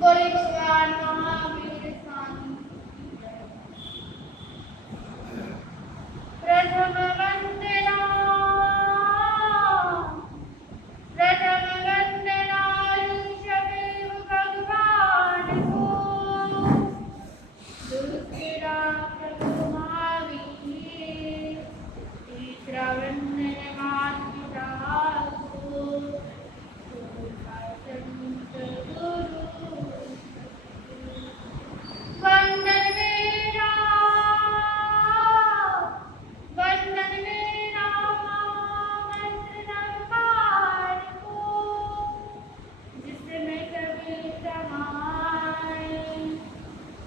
बोले भगवान महावीर स्वामी प्रथम वंदना ऋषभदेव भगवान को दूसरा प्रभु महावीर तीसरा वंदन माता को संत गुरु वंदन मेरा मंत्र नमकार को जिसमें कभी समाए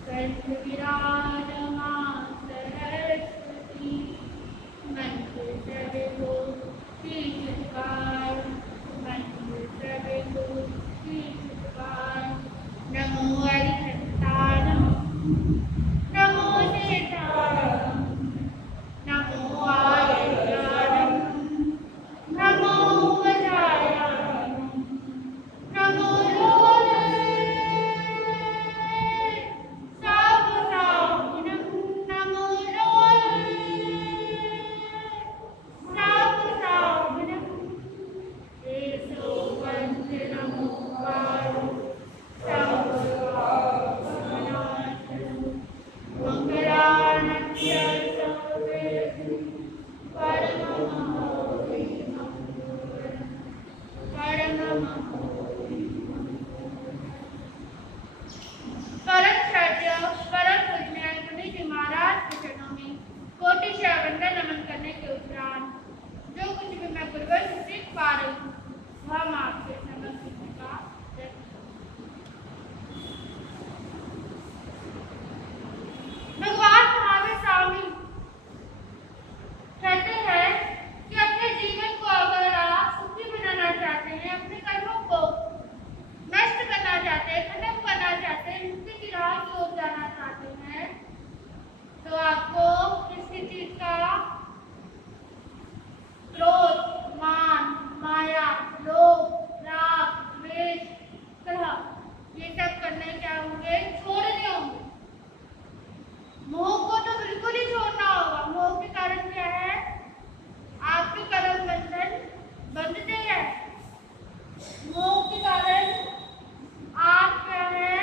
कंठ विराजमान सरस्वती मंत्र सभी को शीतकार मंत्र सभी को शीतकार नमो हरिहंतानम नमो सीताराम नमो आयतानम नमो वजायानम नमो लोले सावधानम नमो लोले सावधानम एसो पंच नमो कारो सावधानम मंगलानास्य सर्वेषु परम श्रद्धेय परम पूजनीय गुरु जी महाराज के चरणों में कोटिशः वंदन नमन करने के उपरांत जो कुछ भी मैं पूर्वज से सीख पा रही हूँ वह मैं आपके समक्ष रखने का भगवान महावीर स्वामी कहते हैं कि अपने जीवन को अगर आप सुखी बनाना चाहते हैं, अपने कर्मों को नष्ट करना चाहते हैं, खत्म करना चाहते हैं, मुक्ति की राह की ओर जाना चाहते हैं, तो आपको किसी चीज का क्रोध, मान, माया, लोभ, राग, द्वेष, कलह ये सब करने क्या होंगे? छोड़ने होंगे। मोह को तो बिल्कुल ही छोड़ना होगा। मोह के कारण क्या है? आपके कर्म बंधन बंधते हैं। मोह के कारण आप क्या है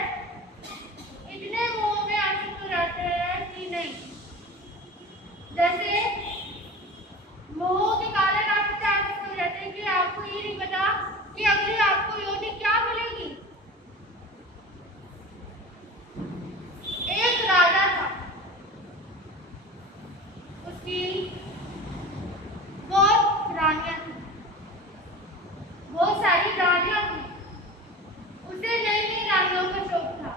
इतने मोह में आसक्त रहते हैं कि नहीं। जैसे मोह के कारण आप इतना आसक्त हो जाते हैं कि आपको ये नहीं पता कि अगली आपको योनि क्या मिलेगी। एक राजा था, उसकी बहुत रानियां थी, बहुत सारी रानियां थी। उसे नई नई रानियों का शौक था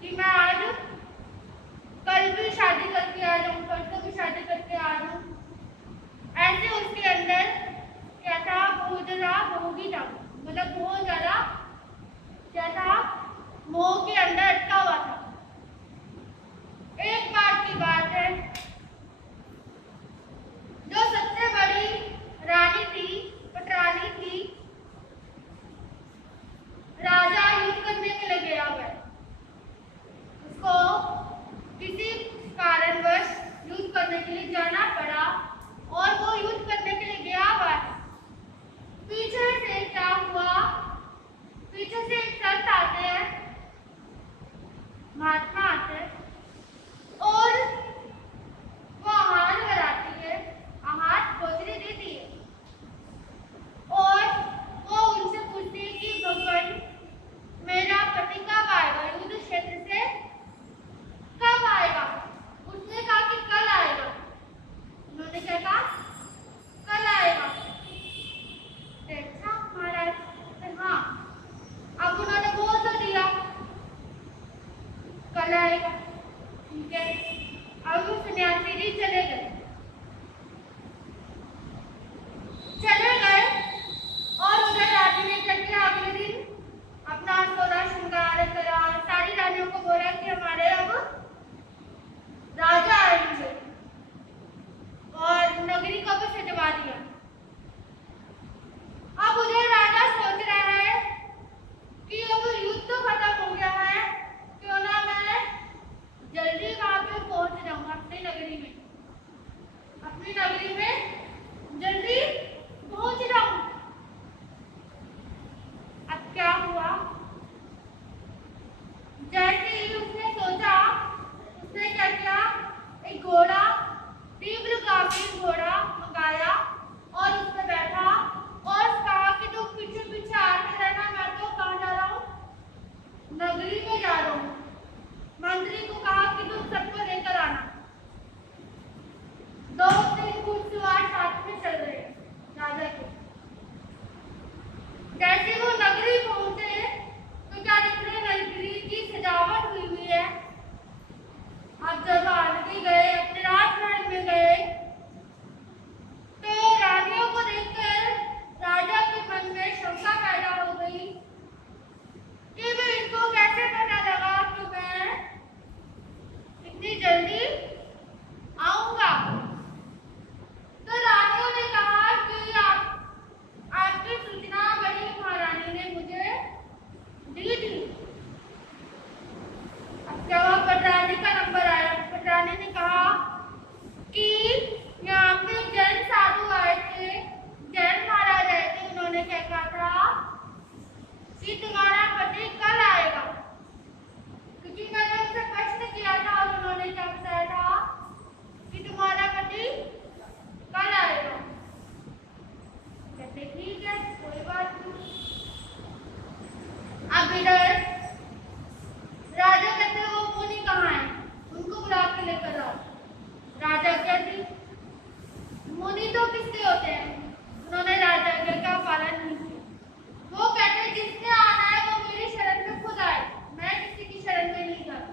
कि मैं आज कल भी शादी करके आ जाऊं, परसों भी शादी करके आ जाऊं। ऐसे उसके अंदर क्या था? बहुत ज्यादा क्या था? मोह के अंदर अटका हुआ था। एक बात की बात है, जो सबसे बड़ी रानी थी, पटरानी थी, राजा युद्ध करने के लिए गया हुआ है। उसको किसी कारणवश युद्ध करने के लिए जाना पड़ा और वो युद्ध करने के लिए गया हुआ है। पीछे से क्या हुआ? पीछे से एक संत आते हैं, महात्मा आते हैं और वो आहार कराती है, आहार भोजन देती है और वो उनसे पूछती है कि भगवान मेरा पति कब आएगा, युद्ध क्षेत्र से कब आएगा? उसने कहा कि कल आएगा। उन्होंने क्या कहा? कल आएगा। अच्छा महाराज, हाँ। अब उन्होंने बोल तो दिया कल आएगा, ठीक है। अब वो सन्यासी जी चले गए और उधर रानी ने क्या किया? अगले दिन अपना 16 श्रृंगार करा, सारी रानियों को बोला कि हमारे अब राजा आएंगे और नगरी को भी सजवा दिया। अब उधर राजा सोच रहा है कि अब युद्ध तो खत्म हो गया है, इधर राजा कहते वो मुनि कहाँ है, उनको बुला के लेकर आओ। राजा कहती मुनि तो किससे होते हैं, उन्होंने राजा का पालन नहीं किया। वो कहते जिसने आना है वो मेरी शरण में खुद आए, मैं किसी की शरण में नहीं जाता।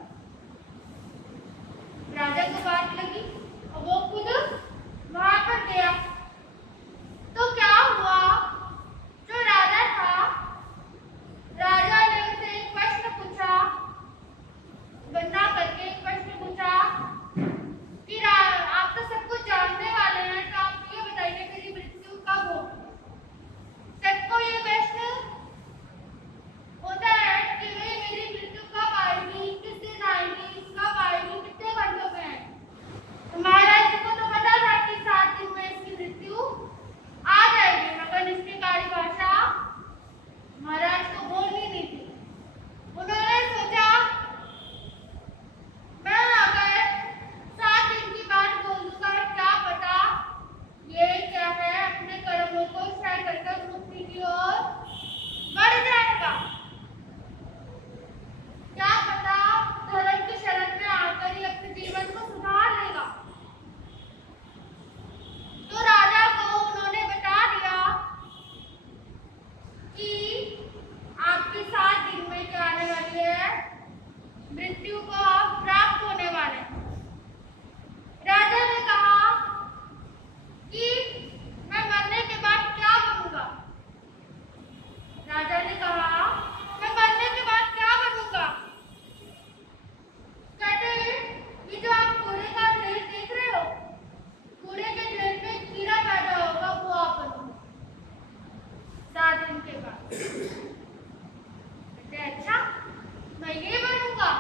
राजा को बात लगी और वो खुद वहां पर गया। तो क्या हुआ, जो राजा था, राजा ने उसे एक प्रश्न पूछा, बना करके एक प्रश्न पूछा कि आप तो सब कुछ जानने वाले हैं, तो आप ये बताइए मेरी मृत्यु कब होगी। सबको ये प्रश्न होता है कि भाई मेरी मृत्यु कब आएगी, किस दिन आएगी, कब आएगी, कितने घंटों में आएगी। महाराज जी को तो पता था कि 7 दिन में इसकी मृत्यु आ जाएगी, मगर निश्चितकारी भाषा महाराज को बोलनी नहीं थी। उन्होंने सोचा मैं अगर 7 दिन की बात बोल दूंगा, क्या पता ये क्या है अपने कर्मों को क्षय कर मुक्ति की ओर बढ़ जाएगा, क्या पता धर्म की शरण में आकर ही अपने जीवन को सुधार लेगा। तो राजा को उन्होंने बता दिया कि आपके 7 दिन में क्या आने वाली है, मृत्यु को आप प्राप्त होने वाले हैं। राजा ने कहा कि मैं मरने के बाद क्या बनूंगा। राजा ने कहा मैं मरने के बाद क्या बनूंगा। कहते ये जो आप कूड़े का ढेर देख रहे हो, कूड़े के ढेर में कीड़ा पैदा होगा, वो आप बनोगे 7 दिन के बाद। कहते अच्छा मैं ये बनूंगा।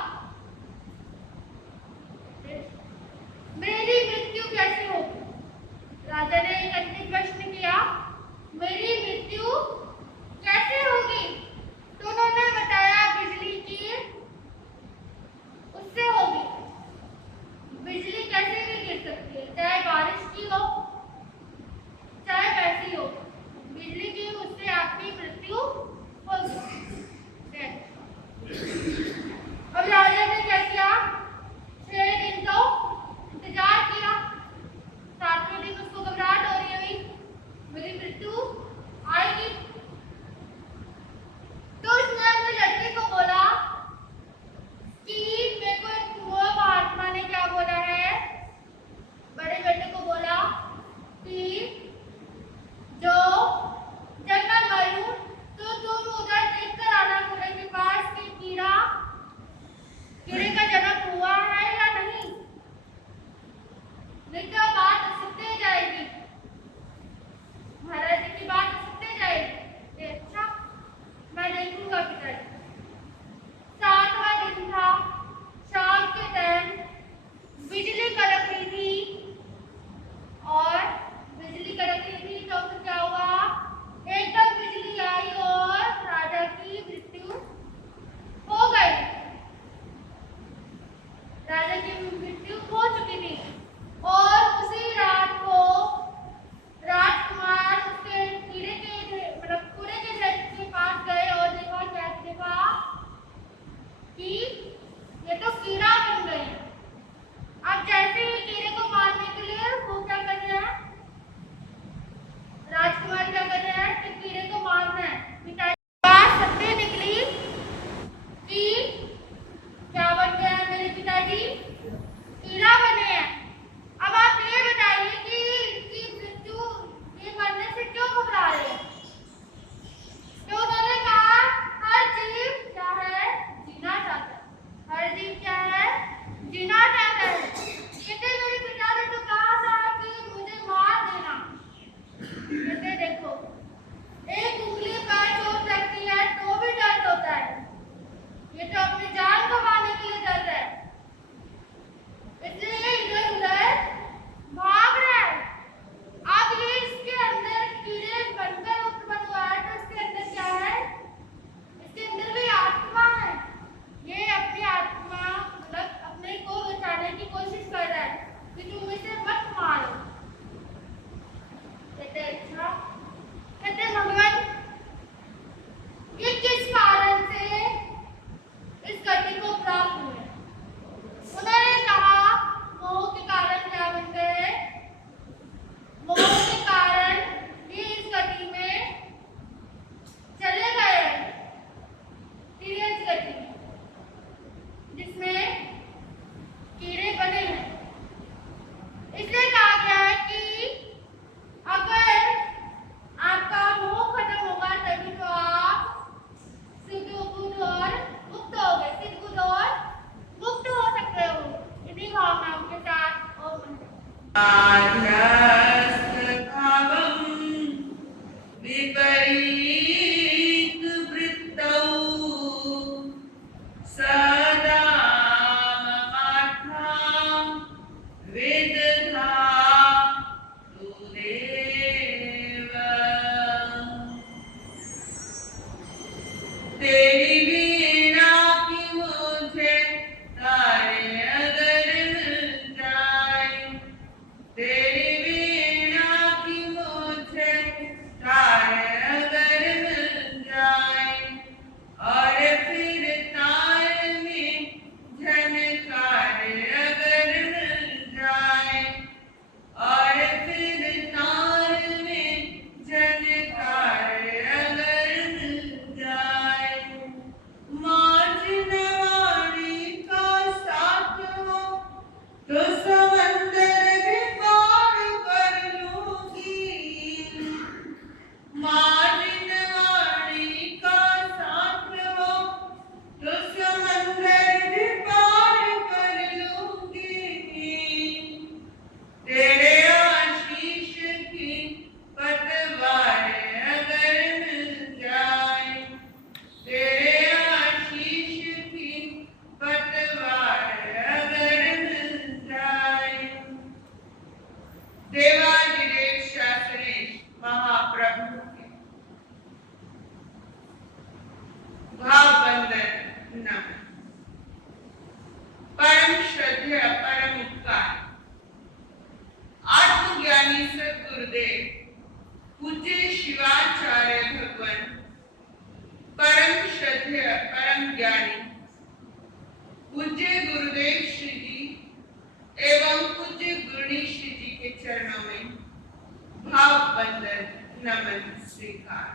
नमन स्वीकार।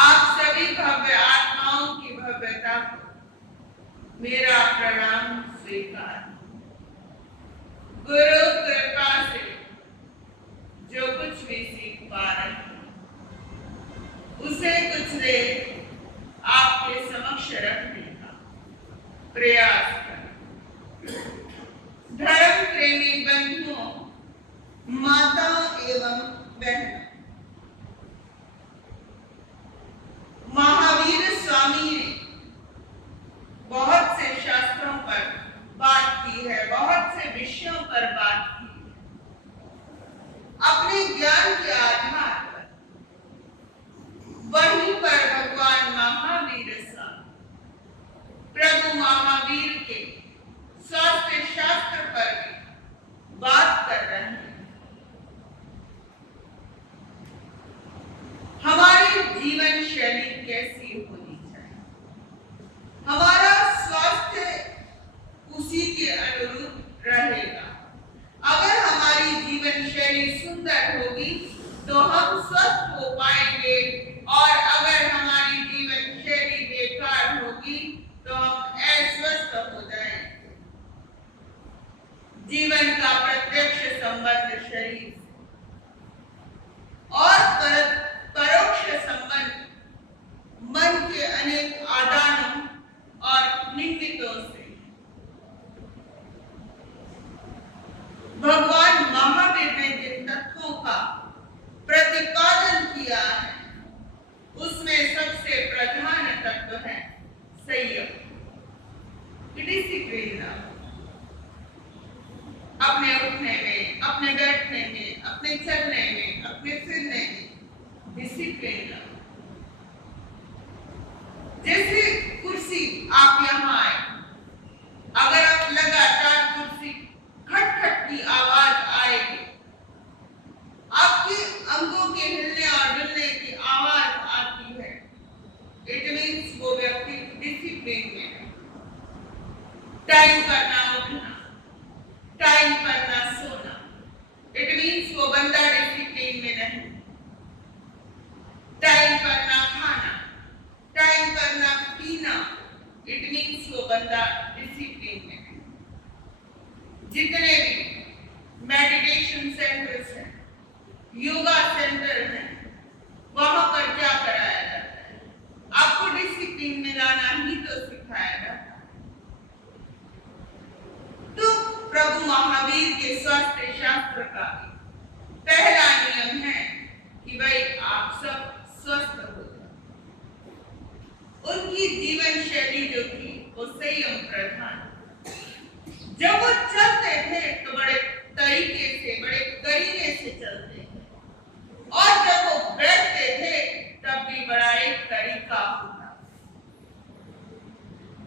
आप सभी भव्य आत्माओं की भव्यता को मेरा प्रणाम स्वीकार। गुरु कृपा से जो कुछ भी सीख पा रहे हैं उसे कुछ देर आपके समक्ष रखने का प्रयास करें। धर्म प्रेमी बंधुओं, माताओं एवं बहनों, महावीर स्वामी ने बहुत से शास्त्रों पर बात की है, बहुत से विषयों पर बात की है। अपने ज्ञान के आधार पर वहीं पर भगवान महावीर स्वामी प्रभु महावीर के स्वास्थ्य शास्त्र पर भी बात कर रहे हैं। हमारी जीवन शैली कैसी होनी चाहिए, हमारा स्वास्थ्य उसी के अनुरूप रहेगा। अगर हमारी जीवन शैली सुंदर होगी तो हम स्वस्थ हो पाएंगे, और अगर हमारी जीवन शैली बेकार होगी तो हम अस्वस्थ हो जाएंगे। जीवन का प्रत्यक्ष संबंध शरीर और परोक्ष संबंध मन के अनेक आदानों और निमित्तों से। भगवान महावीर ने जिन तत्वों का प्रतिपादन किया है उसमें सबसे प्रधान तत्व है संयम, डिसिप्लिन। अपने उठने में, अपने बैठने में, अपने चलने में, अपने फिरने में डिसिप्लिन। जैसे कुर्सी आप यहाँ आए, अगर आप लगातार कुर्सी खटखट की आवाज आएगी, आपके अंगों के हिलने और डुलने की आवाज आती है, इट मीन्स वो व्यक्ति डिसिप्लिन में है। टाइम पर ना उठना, टाइम पर ना सोना, इट मीन्स वो बंदा डिसिप्लिन में नहीं। टाइम पर ना खाना, टाइम पर ना पीना, इट मीन्स वो बंदा डिसिप्लिन में है। जितने भी मेडिटेशन सेंटर्स हैं, योगा सेंटर हैं, वहां पर क्या कराया जाता है? आपको डिसिप्लिन में रहना ही तो सिखाया जाता है। तो प्रभु महावीर के स्वास्थ्य शास्त्र का पहला नियम है कि भाई आप सब स्वस्थ हो जाओ। उनकी जीवन शैली जो थी वो संयम प्रधान। जब वो चलते थे तो बड़े तरीके से, बड़े करीने से चलते थे, और जब वो बैठते थे तब भी बड़ा एक तरीका होता।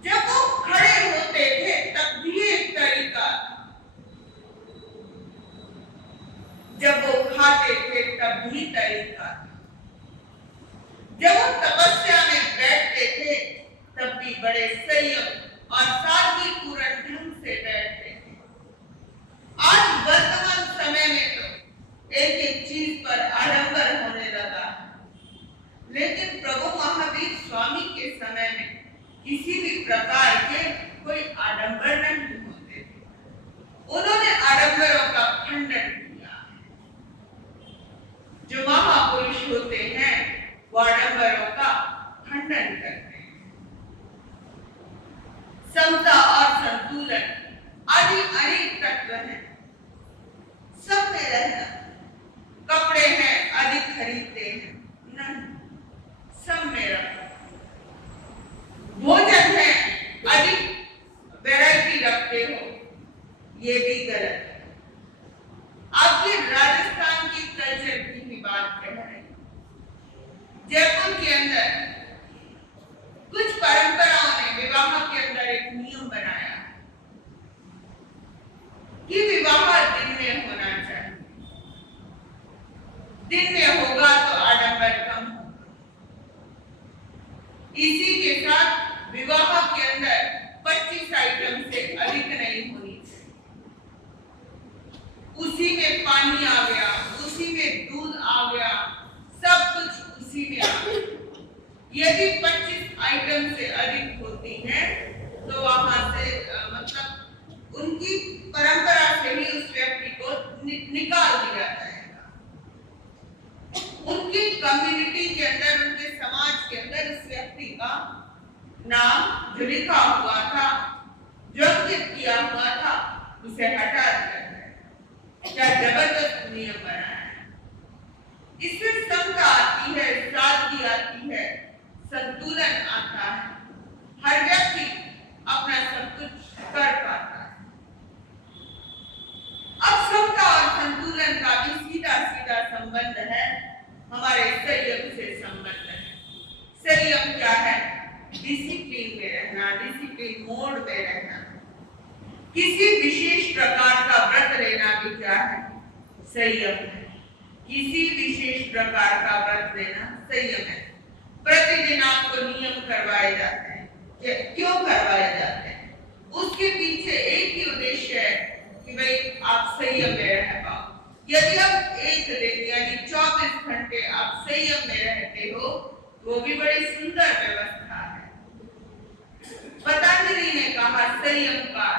जब वो खड़े होते थे तब भी एक तरीका, जब वो खाते थे तब भी तरीका, जब वो तपस्या में बैठते थे तब भी बड़े संयम और सादगीपूर्ण ढंग से बैठते थे। आज वर्तमान समय में तो एक एक चीज पर आडंबर होने लगा है, लेकिन प्रभु महावीर स्वामी के समय में किसी भी प्रकार के कोई आडंबर नहीं होते थे। उन्होंने आडंबरों का खंडन किया। जो महापुरुष होते हैं वो आडंबरों का खंडन करते हैं। समता और संतुलन आदि अनेक तत्व हैं, सब में रहना। कपड़े हैं अधिक खरीदते हैं, नहीं, सब में रखो। भोजन है अधिक वैरायटी रखते हो, ये भी गलत है। आपके राजस्थान की कल्चर की भी बात कह रहे हैं। जयपुर के अंदर कुछ परंपराओं ने विवाह के अंदर एक नियम बनाया कि विवाह दिन में होना चाहिए। दिन में होगा तो आडंबर कम होगा। इसी के साथ विवाह के अंदर 25 आइटम से अधिक नहीं होनी चाहिए। उसी में पानी आ गया, उसी में दूध यदि 25 आइटम से अधिक होती हैं तो वहां से मतलब उनकी परंपरा से ही उस व्यक्ति को निकाल दिया जाएगा। उनकी कम्युनिटी के अंदर, उनके समाज के अंदर उस व्यक्ति का नाम जो लिखा हुआ था, जो अंकित किया हुआ था, उसे हटा दिया जाएगा। क्या जबरदस्त नियम बना है। इससे समता आती है, सादगी आती है, संतुलन आता है, हर व्यक्ति अपना सब कुछ कर पाता है। अब समता और संतुलन का भी सीधा सीधा संबंध है हमारे संयम से संबंध है। संयम क्या है? डिसिप्लिन में रहना, डिसिप्लिन मोड में रहना। किसी विशेष प्रकार का व्रत लेना भी क्या है? संयम है। किसी विशेष प्रकार का व्रत लेना संयम है। प्रतिदिन आपको नियम करवाए जाते हैं। क्यों करवाए जाते हैं? उसके पीछे एक ही उद्देश्य है कि भाई आप संयम में रह पाओ। यदि आप एक दिन यानी 24 घंटे आप संयम में रहते हो, वो भी बड़ी सुंदर व्यवस्था है। पतंजलि ने कहा संयम का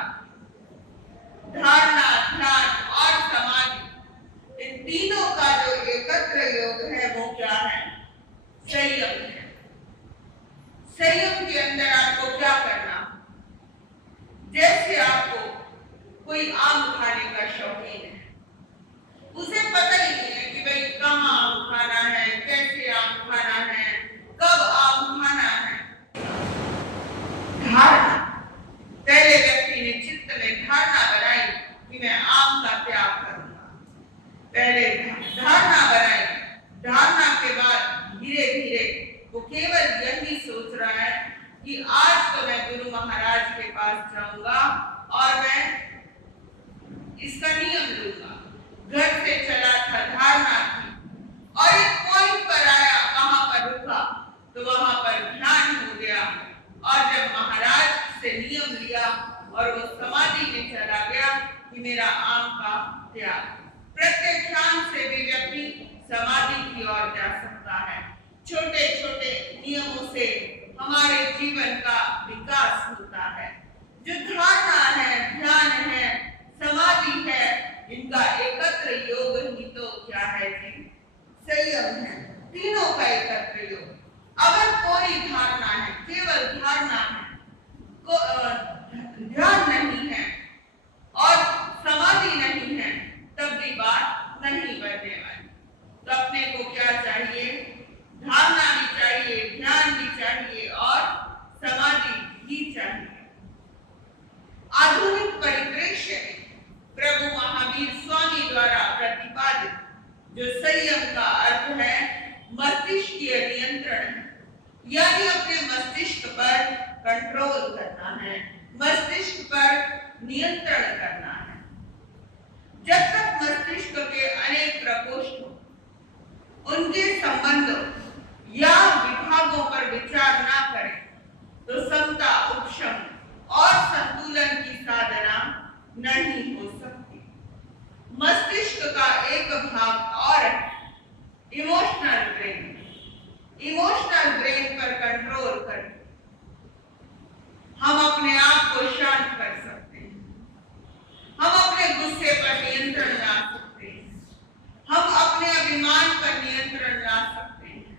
धारणा, ध्यान और समाधि, इन तीनों का जो एकत्र योग है वो क्या है? संयम है। संयम के अंदर आपको क्या करना? जैसे आपको कोई आम खाने का शौकीन है, उसे पता ही नहीं है कि भाई कहाँ आम खाना है, कैसे आम खाना है, कब आम खाना है। धारणा, पहले व्यक्ति ने चित्त में धारणा बनाई कि मैं आम का त्याग करूंगा। पहले धारणा बनाई, धारणा के बाद धीरे धीरे वो केवल यही सोच रहा है कि आज तो मैं गुरु महाराज के पास जाऊंगा और मैं इसका नियम लूंगा। घर से चला था, धारणा थी, और एक पॉइंट पर आया, वहां पर रुका, तो वहां पर ध्यान हो गया, और जब महाराज से नियम लिया और वो समाधि में चला गया कि मेरा आम का त्याग। प्रत्येक क्षण से भी व्यक्ति समाधि की ओर जा सकता है। छोटे छोटे नियमों से हमारे जीवन का विकास होता है। जो धारणा है, ध्यान है, समाधि है, इनका एकत्र योग ही तो क्या है जी? संयम है। तीनों का एकत्र योग। अगर कोई धारणा है, केवल धारणा है, ध्यान नहीं है और समाधि नहीं है, तब भी बात नहीं बढ़ने वाली। तो अपने को क्या चाहिए? धारणा भी चाहिए, ध्यान भी चाहिए और समाधि भी चाहिए। आधुनिक परिप्रेक्ष्य में प्रभु महावीर स्वामी द्वारा प्रतिपादित जो संयम का अर्थ है मस्तिष्कीय नियंत्रण है, यानी अपने मस्तिष्क पर कंट्रोल करना है, मस्तिष्क पर नियंत्रण करना है। जब तक मस्तिष्क के अनेक प्रकोष्ठों, उनके संबंधों या विभागों पर विचार ना करें तो समता, उपशम और संतुलन की साधना नहीं हो सकती। मस्तिष्क का एक भाग और इमोशनल ब्रेन, इमोशनल ब्रेन पर कंट्रोल करें, हम अपने आप को शांत कर सकते हैं, हम अपने गुस्से पर नियंत्रण ला सकते हैं, हम अपने अभिमान पर नियंत्रण ला सकते हैं,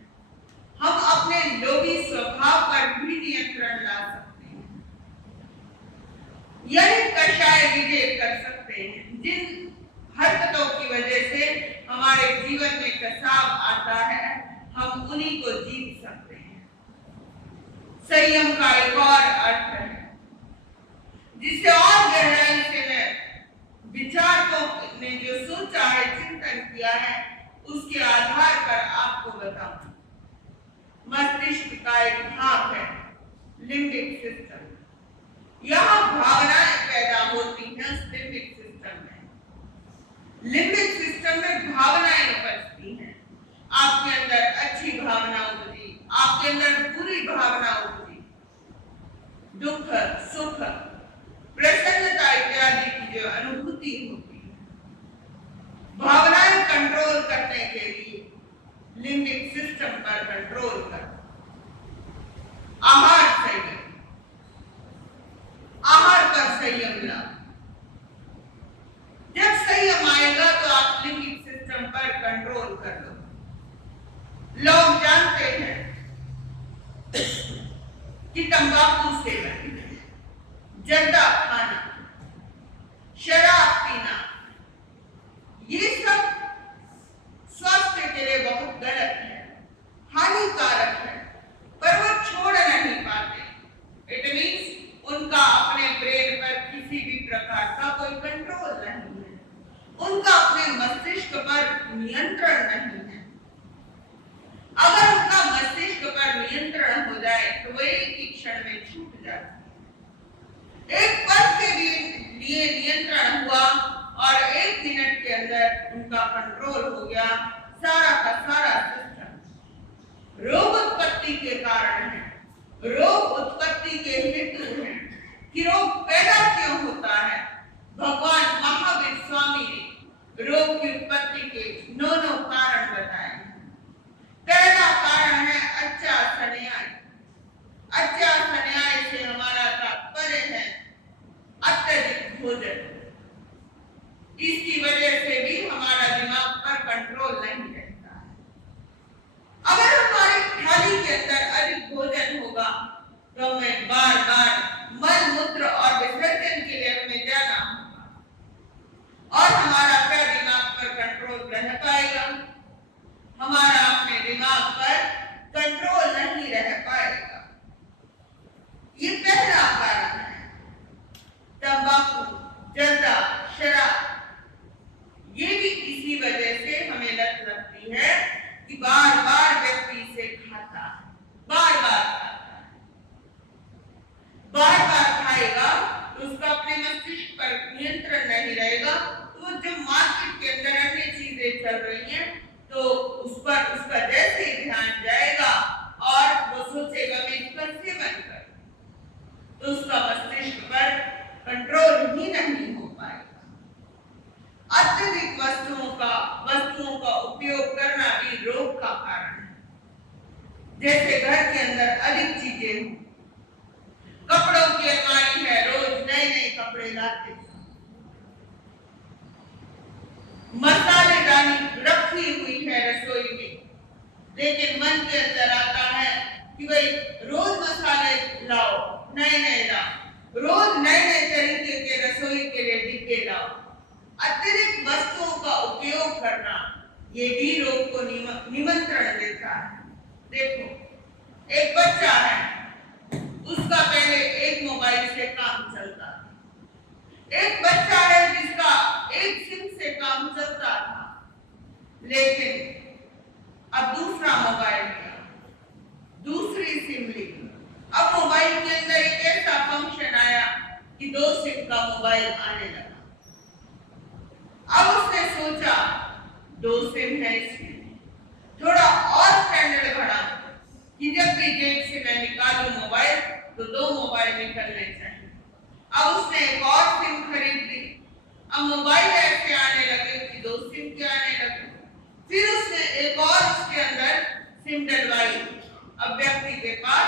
हम अपने लोभी स्वभाव पर भी नियंत्रण ला सकते हैं। यही कषाय विजय कर सकते हैं। जिन हरकतों की वजह से हमारे जीवन में कसाव आता है, हम उन्हीं को जीत सकते हैं। संयम का एक और अर्थ है जिसे और गहराई से मैं विचारकों ने जो सोचा है, चिंतन किया है, उसके आधार पर आपको बताऊं। मस्तिष्क का एक भाग है लिम्बिक सिस्टम। यहाँ भावनाएं पैदा होती हैं उस लिम्बिक सिस्टम में। लिम्बिक सिस्टम में भावनाएं उपजती हैं। आपके अंदर अच्छी भावना उपजी, आपके अंदर बुरी भावना उपजी, दुख, सुख, प्रसन्नता इत्यादि की जो अनुभूति होती है। भावनाएं कंट्रोल करने के लिए लिम्बिक सिस्टम पर कंट्रोल कर। कि तंबाकू सेवन, जर्दा खाना, शराब पीना, ये सब स्वास्थ्य के लिए बहुत गलत है, हानिकारक है, पर वो छोड़ नहीं पाते। इट मीन्स उनका अपने ब्रेन पर किसी भी प्रकार का कोई कंट्रोल नहीं है, उनका अपने मस्तिष्क पर नियंत्रण नहीं है। अगर उनका मस्तिष्क पर नियंत्रण हो जाए तो वो एक ही क्षण में छूट जाता है। एक पल के लिए नियंत्रण हुआ और 1 मिनट के अंदर उनका कंट्रोल हो गया, सारा का सारा सिस्टम। रोग उत्पत्ति के कारण है, रोग उत्पत्ति के हेतु है कि रोग पैदा क्यों होता है। भगवान महावीर स्वामी ने रोग की उत्पत्ति के 9 कारण बताए। पहला कारण है अचास अन्याय। अचास अन्याय से हमारा तात्पर्य है अत्यधिक भोजन। इसकी वजह से भी हमारा दिमाग पर कंट्रोल नहीं रहता है। अगर हमारी थाली के अंदर अधिक भोजन होगा तो हमें बार बार मल मूत्र और विसर्जन के लिए हमें जाना होगा और हमारा क्या दिमाग पर कंट्रोल रह पाएगा, हमारा अपने दिमाग पर कंट्रोल नहीं रह पाएगा। ये पहला कारण है। तंबाकू, जर्दा, शराब, ये भी इसी वजह से हमें लत लगती है कि बार बार व्यक्ति इसे खाता है, बार बार खाता है, बार बार खाएगा तो उसका अपने मस्तिष्क पर नियंत्रण नहीं रहेगा। तो जब मार्केट के अंदर अन्य चीजें चल रही हैं तो उस पर उसका जैसे ही ध्यान जाएगा और वो सोचेगा मैं इसका सेवन करूं, तो उसका मस्तिष्क पर कंट्रोल ही नहीं हो पाएगा। अत्यधिक वस्तुओं का उपयोग करना भी रोग का कारण है। जैसे घर के अंदर अधिक चीजें हो, कपड़ों की अलमारी है, रोज नए नए कपड़े लाते, मसालेदानी रखी हुई है रसोई में, लेकिन मन के अंदर आता है कि भाई रोज मसाले लाओ, नए नए लाओ, रोज नए नए तरीके के रसोई के लिए डिब्बे लाओ। अतिरिक्त वस्तुओं का उपयोग करना ये भी रोग को निमंत्रण देता है। देखो, एक बच्चा है, उसका पहले एक मोबाइल से काम चलता था। एक बच्चा है जिसका एक सिम से काम चलता था, लेकिन अब दूसरा मोबाइल लिया, दूसरी सिम ली। अब मोबाइल के अंदर एक ऐसा फंक्शन आया कि 2 सिम का मोबाइल आने लगा। अब उसने सोचा 2 सिम है इसमें, थोड़ा और स्टैंडर्ड बढ़ा कि जब भी जेब से मैं निकालूं मोबाइल तो 2 मोबाइल निकलने चाहिए। अब उसने एक और सिम खरीद ली। अब मोबाइल ऐसे आने लगे कि 2 सिम के आने लगे। फिर उसने एक और उसके अंदर सिम डलवाई। अब व्यक्ति के पास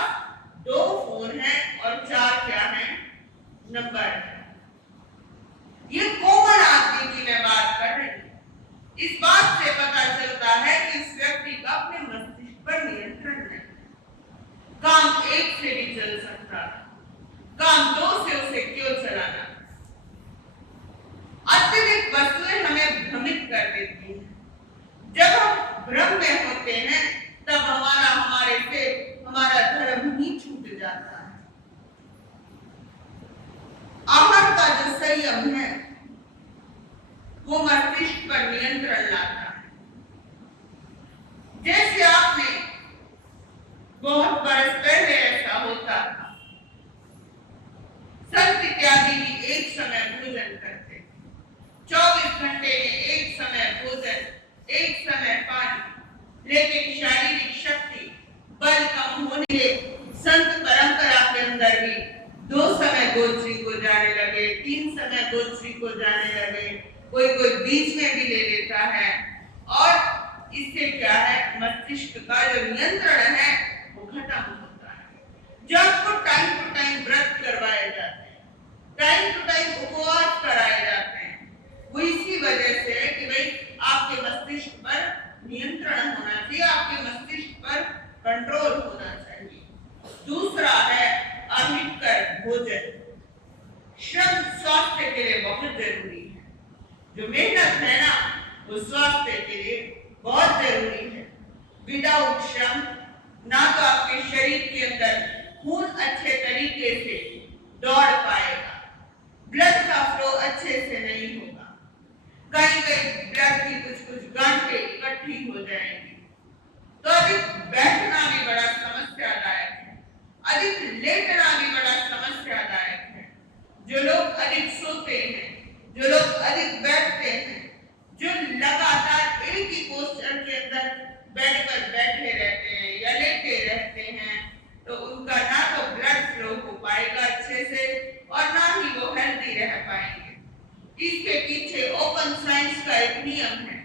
2 फोन हैं और 4 क्या है नंबर है। ये कॉमन आदमी की मैं बात कर रही हूँ। इस बात से पता चलता है कि इस व्यक्ति का अपने मस्तिष्क पर नियंत्रण नहीं। काम 1 से भी चल सकता है, काम 2 से उसे क्यों चलाना। अत्यधिक वस्तुएं हमें भ्रमित कर देती हैं। जब हम भ्रम में होते हैं तब हमारे से हमारा धर्म ही छूट जाता है। आहार का जो संयम है वो मस्तिष्क पर नियंत्रण लाता है। जैसे आपने बहुत बरस पहले ऐसा होता था, संत इत्यादि भी एक समय भोजन करते, 24 घंटे में एक समय भोजन, एक समय पानी। लेकिन शारीरिक शक्ति, बल कम होने से संत परंपरा के अंदर भी 2 समय गोत्री को जाने लगे, 3 समय गोत्री को जाने लगे, कोई बीच में भी ले लेता है। और इससे क्या है, मस्तिष्क का जो नियंत्रण है वो खत्म होता है। जो आपको टाइम टू टाइम व्रत करवाए जाते हैं, टाइम टू टाइम उपवास कराए जाते हैं, वो इसी वजह से है कि भाई आपके मस्तिष्क पर नियंत्रण होना चाहिए, आपके मस्तिष्क पर कंट्रोल होना चाहिए। दूसरा है भोजन। श्रम स्वास्थ्य के लिए बहुत जरूरी है। जो मेहनत है ना, वो स्वास्थ्य के लिए बहुत जरूरी है। विदाउट श्रम ना तो आपके शरीर के अंदर खून अच्छे तरीके से दौड़ पाएगा, ब्लड का फ्लो अच्छे से नहीं होगा, कहीं कहीं ब्लड की कुछ गांठें इकट्ठी हो जाएंगी। तो अधिक बैठना भी बड़ा समस्यादायक है, अधिक लेटना भी बड़ा समस्यादायक है। जो लोग अधिक सोते हैं, जो लोग अधिक बैठते हैं, जो लगातार एक ही पोस्चर के अंदर बेड पर बैठे रहते हैं या लेटे रहते हैं, तो उनका ना तो ब्लड फ्लो हो पाएगा अच्छे से और ना ही वो हेल्दी रह पाएंगे। इसके पीछे ओपन साइंस का एक नियम है।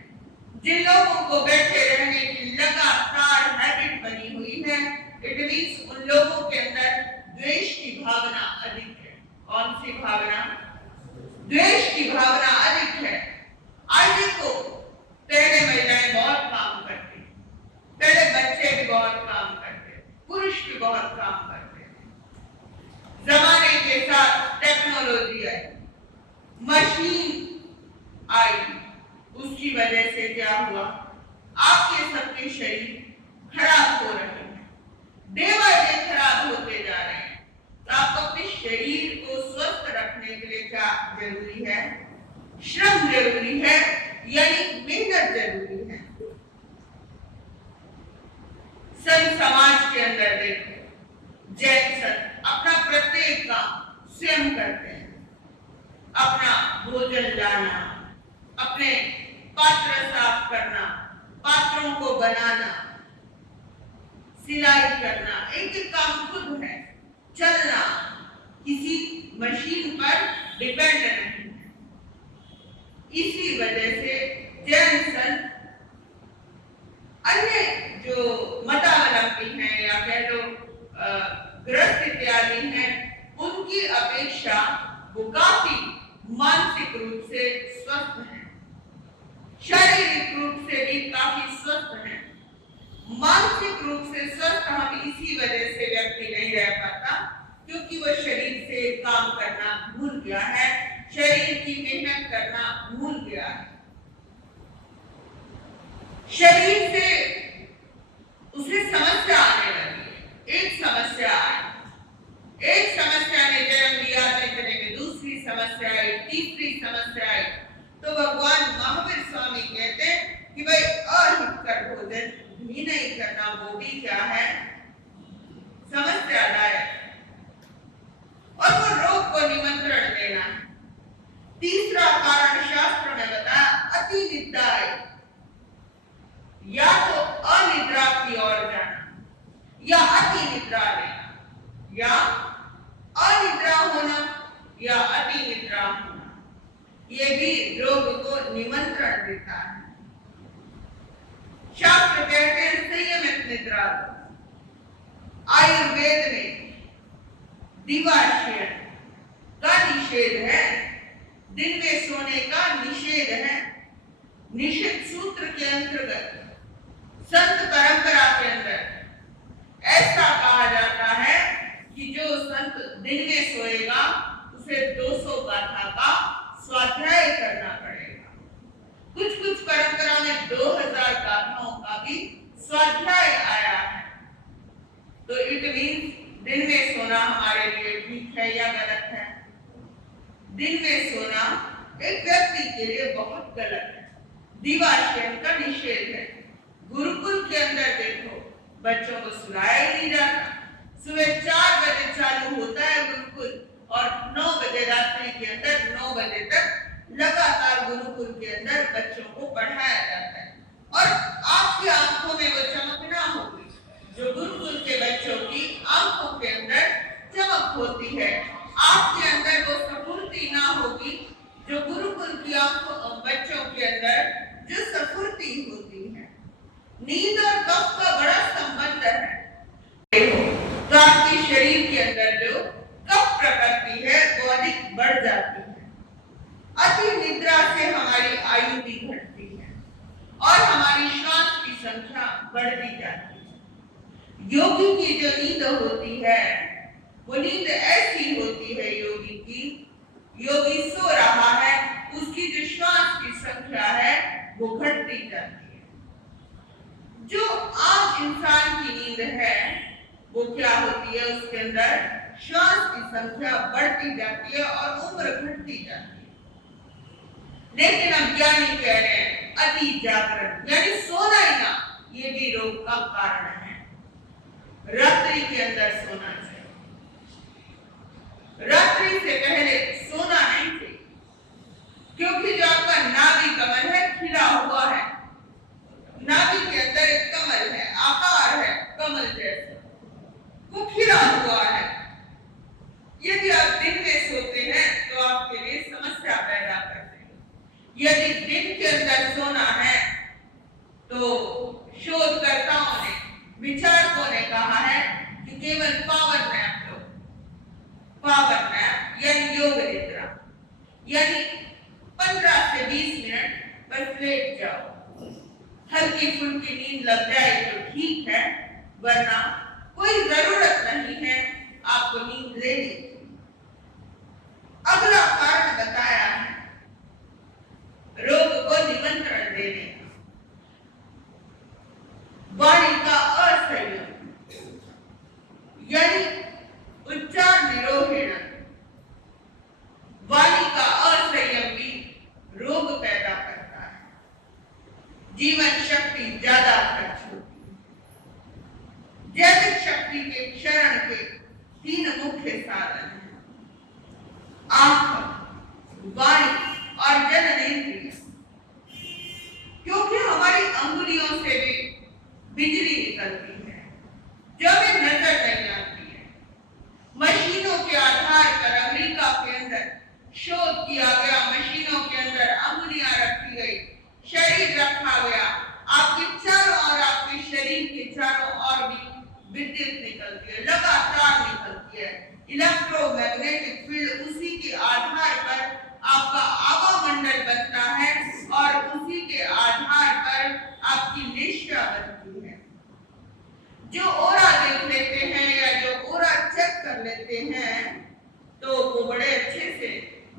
जिन लोगों को बैठे रहने की लगातार हैबिट बनी हुई है, इट मींस उन लोगों के अंदर द्वेष की भावना अधिक है। कौन सी भावना? द्वेष की भावना अधिक है। आज देखो, पहले महिलाएं बहुत काम करती, पहले बच्चे भी बहुत काम करते, पुरुष भी बहुत काम करते। जमाने के साथ टेक्नोलॉजी आई, मशीन आई, उसकी वजह से क्या हुआ? आपके सबके शरीर खराब हो रहे हैं, डे बाय डे खराब होते जा रहे हैं। तो आपको अपने शरीर को स्वस्थ रखने के लिए क्या जरूरी है? श्रम जरूरी है, यानी मेहनत जरूरी है। संत समाज के अंदर देखो, जैन संत अपना प्रत्येक काम स्वयं करते हैं। अपना भोजन लाना, अपने पात्र साफ करना, पात्रों को बनाना, सिलाई करना, एक एक काम खुद है। चलना किसी मशीन पर डिपेंड नहीं है। इसी वजह से जैन संत अन्य जो मतावलंबी हैं या कह लो गृहस्थ इत्यादि हैं, उनकी अपेक्षा वो काफी मानसिक रूप से स्वस्थ हैं, शारीरिक रूप से भी काफी स्वस्थ हैं। मानसिक रूप से स्वस्थ हम इसी वजह से व्यक्ति नहीं रह पाता क्योंकि वो शरीर से काम करना भूल गया है, शरीर की मेहनत करना भूल गया है। शरीर से उसे समस्या आने लगी है। एक समस्या आई, एक समस्या ने जन्म लिया, इतने में दूसरी समस्या आई, तीसरी समस्या आई। तो भगवान महावीर स्वामी कहते हैं कि भाई अहितकर भोजन भी नहीं करना, वो भी क्या है? समस्यादायक। और वो रोग को निमंत्रण देना है। तीसरा कारण शास्त्र में बताया अति निद्रा है। या तो अनिद्रा की ओर जाना या अति निद्रा लेना, या अनिद्रा होना या अति निद्रा होना, ये भी रोग को निमंत्रण देता है। शास्त्र कहते हैं संयमित निद्रा। आयुर्वेद में दिवाशयन का निषेध है, दिन में सोने का निषेध है। निषेध सूत्र के अंतर्गत संत परंपरा के अंदर ऐसा कहा जाता है कि जो संत दिन में सोएगा उसे 200 गाथा का स्वाध्याय करना पड़ेगा। कुछ कुछ परंपरा में 2000 गाथाओं का भी स्वाध्याय आया है। तो इट मीन्स दिन में सोना हमारे लिए ठीक है या गलत है? दिन में सोना एक व्यक्ति के लिए बहुत गलत है। दिवाशयन का निषेध है। गुरुकुल के अंदर देखो, बच्चों को सुलाया ही नहीं जाता। सुबह 4 बजे चालू होता है गुरुकुल और 9 बजे रात्रि के अंदर 9 बजे तक लगातार गुरुकुल के अंदर बच्चों को पढ़ाया जाता है। और आपकी आंखों में वो चमक ना होगी जो गुरुकुल के बच्चों की आंखों के अंदर चमक होती है। आपके अंदर वो स्फूर्ति ना होगी जो गुरुकुल की आंखों बच्चों के अंदर जो स्फूर्ति होती है। नींद और कफ का बड़ा संबंध है। तो आपके शरीर के अंदर जो कफ प्रकृति है वो अधिक बढ़ जाती है। अति निद्रा से हमारी आयु भी घटती है और हमारी श्वास की संख्या बढ़ती जाती है। योगी की जो नींद होती है वो नींद ऐसी होती योगी सो रहा है, उसकी जो श्वास की संख्या है वो घटती जाती है। जो आम इंसान की नींद है वो क्या होती है, उसके अंदर श्वास की संख्या बढ़ती जाती है और उम्र घटती जाती है। लेकिन अब ज्ञानी कह रहे हैं अति जागरण यानी सोना ही ना, ये भी रोग का कारण है। रात्रि के अंदर सोना चाहिए, रात्रि से पहले सोना नहीं चाहिए, क्योंकि जो आपका नाभि कमल है खिला हुआ है, नाभि के अंदर एक कमल है, आकार है कमल जैसा, वो खिला हुआ है। यदि आप दिन में सोते हैं तो आपके लिए समस्या पैदा करते हैं। यदि दिन के अंदर सोना है तो शोधकर्ताओं ने, विचारकों ने कहा है कि केवल पावर नैप लो, पावर नैप यानी योग निद्रा, यानी 15 से 20 मिनट बस लेट जाओ। हल्की फुल्की नींद लग जाए तो ठीक है, वरना कोई जरूरत नहीं है आपको नींद लेने की। अगला कारण बताया है रोग को निमंत्रण देने का, वाणी का असंयम यानी उच्चार निरोधन। वाणी का असंयम भी रोग पैदा करता है, जीवन शक्ति ज्यादा खर्च होती है। जैविक शक्ति के क्षरण के 3 मुख्य साधन हैं, आंख, वाणी और जननेंद्रिय। क्योंकि हमारी अंगुलियों से भी बिजली निकलती है जो हमें नजर नहीं आती है। मशीनों के आधार पर अमेरिका के अंदर शोध किया गया, मशीनों के अंदर अंगुलियां रखी गई, शरीर रखा गया, आपके चारों और आपके शरीर के चारों और भी विद्युत निकलती है, लगातार निकलती है। इलेक्ट्रोमैग्नेटिक फील्ड, उसी के आधार पर आपका आवामंडल बनता है और उसी के आधार पर आपकी निष्ठा बनती है। जो ओरा देख लेते हैं या जो ओरा चेक कर लेते हैं तो वो बड़े अच्छे से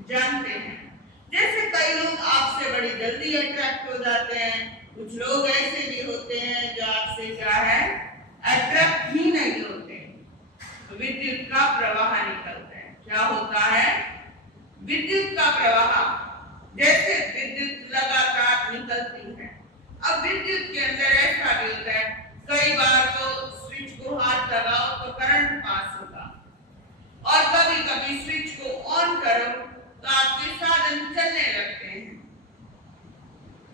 जानते हैं। जैसे कई लोग आपसे बड़ी जल्दी अट्रैक्ट हो जाते हैं, कुछ लोग ऐसे भी होते हैं जो आपसे क्या है अट्रैक्ट ही नहीं होते। विद्युत का प्रवाह निकलता है। क्या होता है? विद्युत का प्रवाह, जैसे विद्युत लगातार निकलती है। अब विद्युत के अंदर ऐसा भी होता है, कई बार तो स्विच को हाथ लगाओ तो करंट पास होगा और कभी कभी स्विच को ऑन करो तो आपके साधन चलने लगते हैं।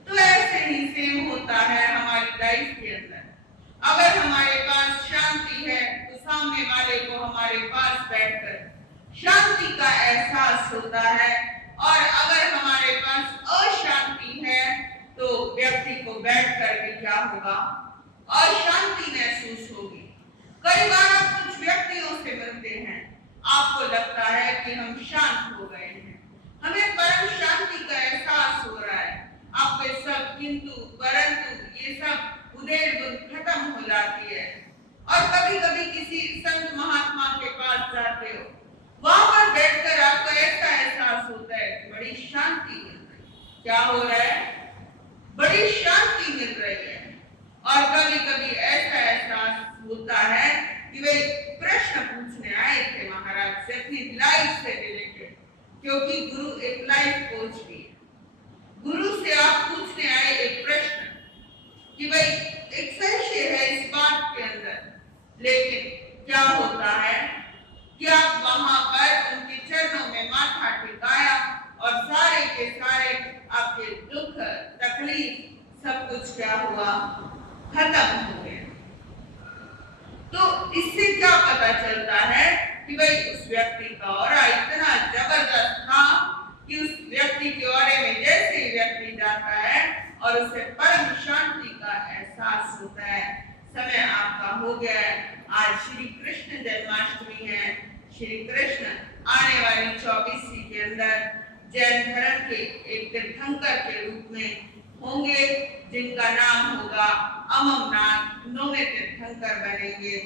तो ऐसे ही सेम होता है हमारी लाइफ के अंदर। अगर हमारे पास शांति है तो सामने वाले को हमारे पास बैठकर शांति का एहसास होता है, और अगर हमारे पास अशांति है तो व्यक्ति को बैठकर भी क्या होगा, अशांति महसूस होगी। कई बार आप कुछ व्यक्तियों से मिलते हैं, आपको लगता है कि हम शांत हो गए हैं, हमें परम शांति का एहसास हो रहा है। आपके सब किंतु परंतु ये सब उदेर बुद्ध खत्म हो जाती है। और कभी कभी किसी संत महात्मा के पास जाते हो, वहां पर बैठकर आपको ऐसा एहसास होता है कि बड़ी शांति मिल रही है। क्या हो रहा है? बड़ी शांति मिल रही है। और कभी कभी ऐसा एहसास होता है कि वे प्रश्न पूछने आए थे महाराज से अपनी लाइफ से रिलेटेड, क्योंकि गुरु एक लाइफ कोच भी है। गुरु से आप पूछने आए एक प्रश्न कि भाई एक संशय है इस बात के अंदर, लेकिन क्या होता है कि आप वहां पर उनके चरणों में माथा टिकाया और सारे के सारे आपके दुख तकलीफ सब कुछ क्या हुआ, खत्म हो गया। तो इससे क्या पता चलता है कि भाई उस व्यक्ति का ऑरा इतना जबरदस्त था कि उस व्यक्ति के ऑरे में जैसे ही व्यक्ति जाता है और उसे परम शांति का एहसास होता है। समय आपका हो गया है। आज श्री कृष्ण जन्माष्टमी है। श्री कृष्ण आने वाली 24वीं के अंदर जैन धर्म के एक तीर्थंकर के रूप में होंगे, जिनका नाम होगा अमरनाथ। 9वें तीर्थंकर बनेंगे।